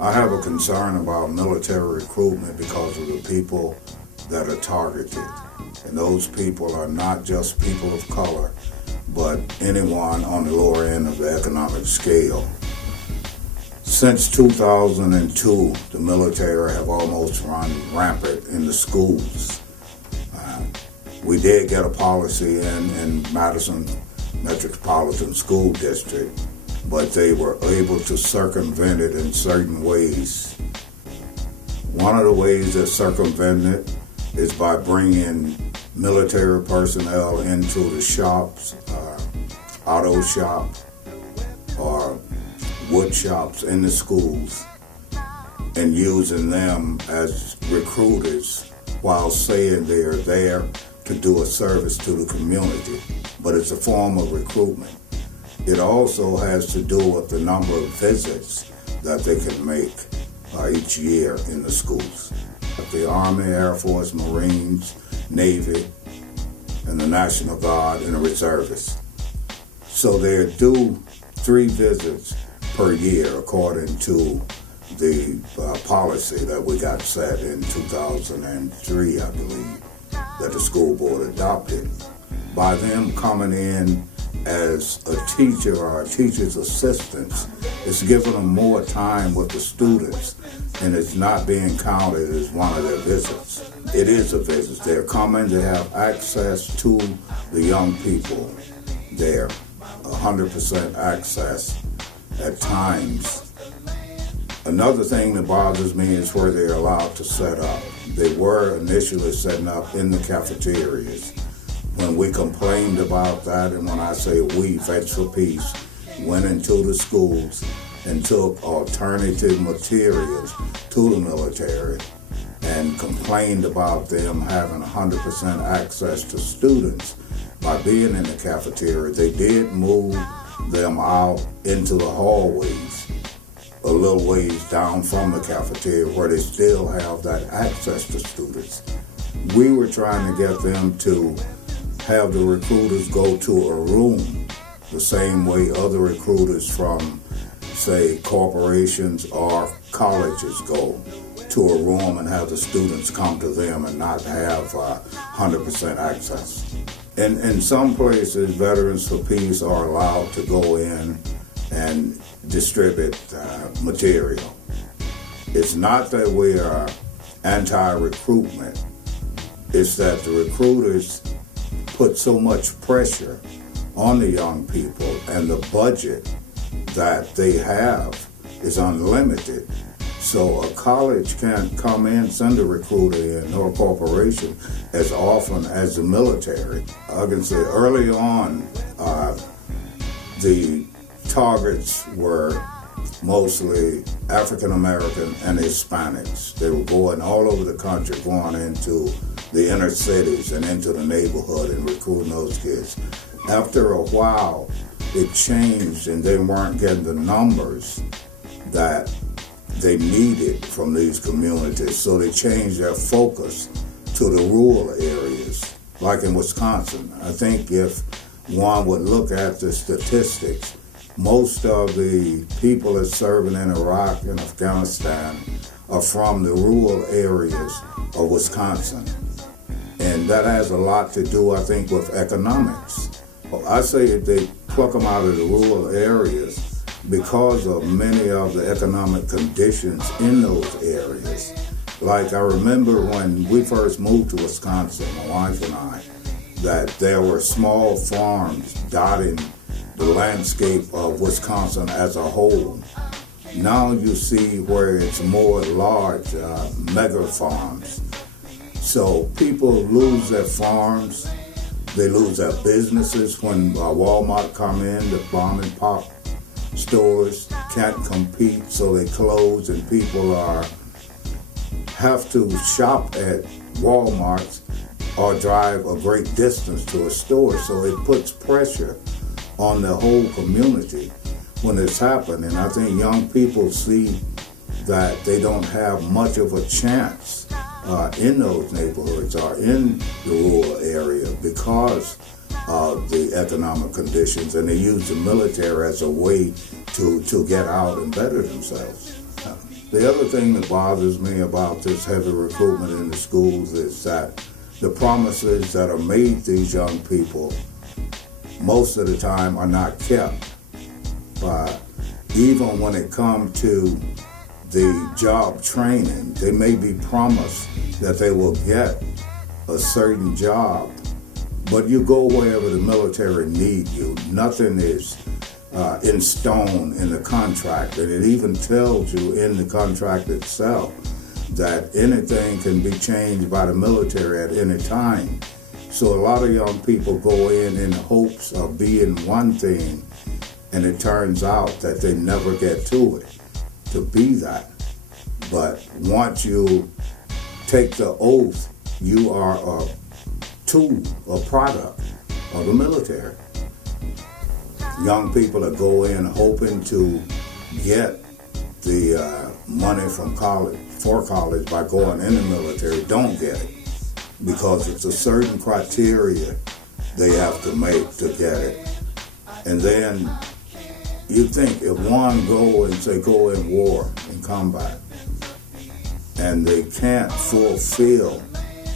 I have a concern about military recruitment because of the people that are targeted. And those people are not just people of color, but anyone on the lower end of the economic scale. Since 2002, the military have almost run rampant in the schools. We did get a policy in Madison Metropolitan School District, but they were able to circumvent it in certain ways. One of the ways they circumvent it is by bringing military personnel into the shops, auto shop, or wood shops in the schools, and using them as recruiters while saying they're there to do a service to the community. But it's a form of recruitment. It also has to do with the number of visits that they can make each year in the schools. The Army, Air Force, Marines, Navy, and the National Guard and the reservists. So they're due 3 visits per year according to the policy that we got set in 2003, I believe, that the school board adopted. By them coming in as a teacher or a teacher's assistant, it's giving them more time with the students, and it's not being counted as one of their visits. It is a visit. They're coming to have access to the young people there, 100% access at times. Another thing that bothers me is where they're allowed to set up. They were initially setting up in the cafeterias. When we complained about that, and when I say we, Vets for Peace, went into the schools and took alternative materials to the military and complained about them having 100% access to students by being in the cafeteria, they did move them out into the hallways, a little ways down from the cafeteria where they still have that access to students. We were trying to get them to have the recruiters go to a room the same way other recruiters from, say, corporations or colleges go to a room and have the students come to them and not have 100% access. In some places, Veterans for Peace are allowed to go in and distribute material. It's not that we are anti-recruitment. It's that the recruiters put so much pressure on the young people, and the budget that they have is unlimited. So a college can't come in, send a recruiter in, or a corporation as often as the military. I can say early on, the targets were mostly African American and Hispanics. They were going all over the country, going into the inner cities and into the neighborhood and recruiting those kids. After a while, it changed and they weren't getting the numbers that they needed from these communities, so they changed their focus to the rural areas, like in Wisconsin. I think if one would look at the statistics, most of the people that serving in Iraq and Afghanistan are from the rural areas of Wisconsin. And that has a lot to do, I think, with economics. I say if they pluck them out of the rural areas because of many of the economic conditions in those areas. Like I remember when we first moved to Wisconsin, my wife and I, that there were small farms dotting the landscape of Wisconsin as a whole. Now you see where it's more large mega farms. So people lose their farms, they lose their businesses when Walmart come in, the mom and pop stores can't compete, so they close, and people have to shop at Walmart or drive a great distance to a store. So it puts pressure on the whole community when it's happening. I think young people see that they don't have much of a chance in those neighborhoods or in the rural area because of the economic conditions, and they use the military as a way to get out and better themselves. The other thing that bothers me about this heavy recruitment in the schools is that the promises that are made to these young people most of the time are not kept. Even when it comes to the job training, they may be promised that they will get a certain job, but you go wherever the military need you. Nothing is in stone in the contract, and it even tells you in the contract itself that anything can be changed by the military at any time. So a lot of young people go in hopes of being one thing, and it turns out that they never get to it, to be that. But once you take the oath, you are a tool, a product of the military. Young people that go in hoping to get the money from college, for college, by going in the military, don't get it, because it's a certain criteria they have to make to get it. And then you think if one go in war, in combat, and they can't fulfill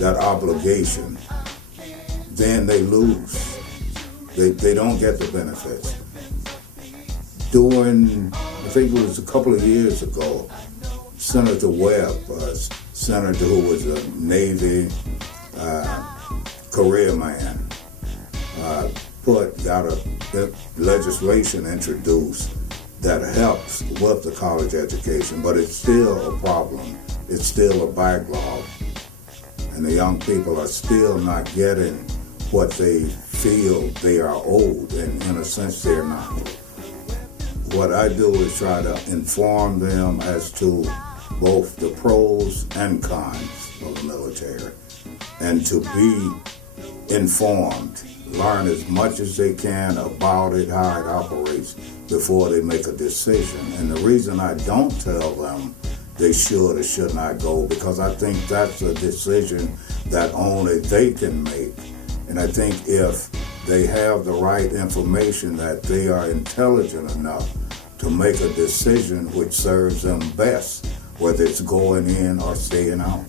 that obligation, then they lose. They don't get the benefits. During, I think it was a couple of years ago, Senator Webb, senator who was a Navy career man, got a legislation introduced that helps with the college education, but it's still a problem. It's still a backlog. And the young people are still not getting what they feel they are owed, and in a sense they're not. What I do is try to inform them as to both the pros and cons of the military, and to be informed, learn as much as they can about it, how it operates, before they make a decision. And the reason I don't tell them they should or should not go, because I think that's a decision that only they can make. And I think if they have the right information, that they are intelligent enough to make a decision which serves them best, whether it's going in or staying out.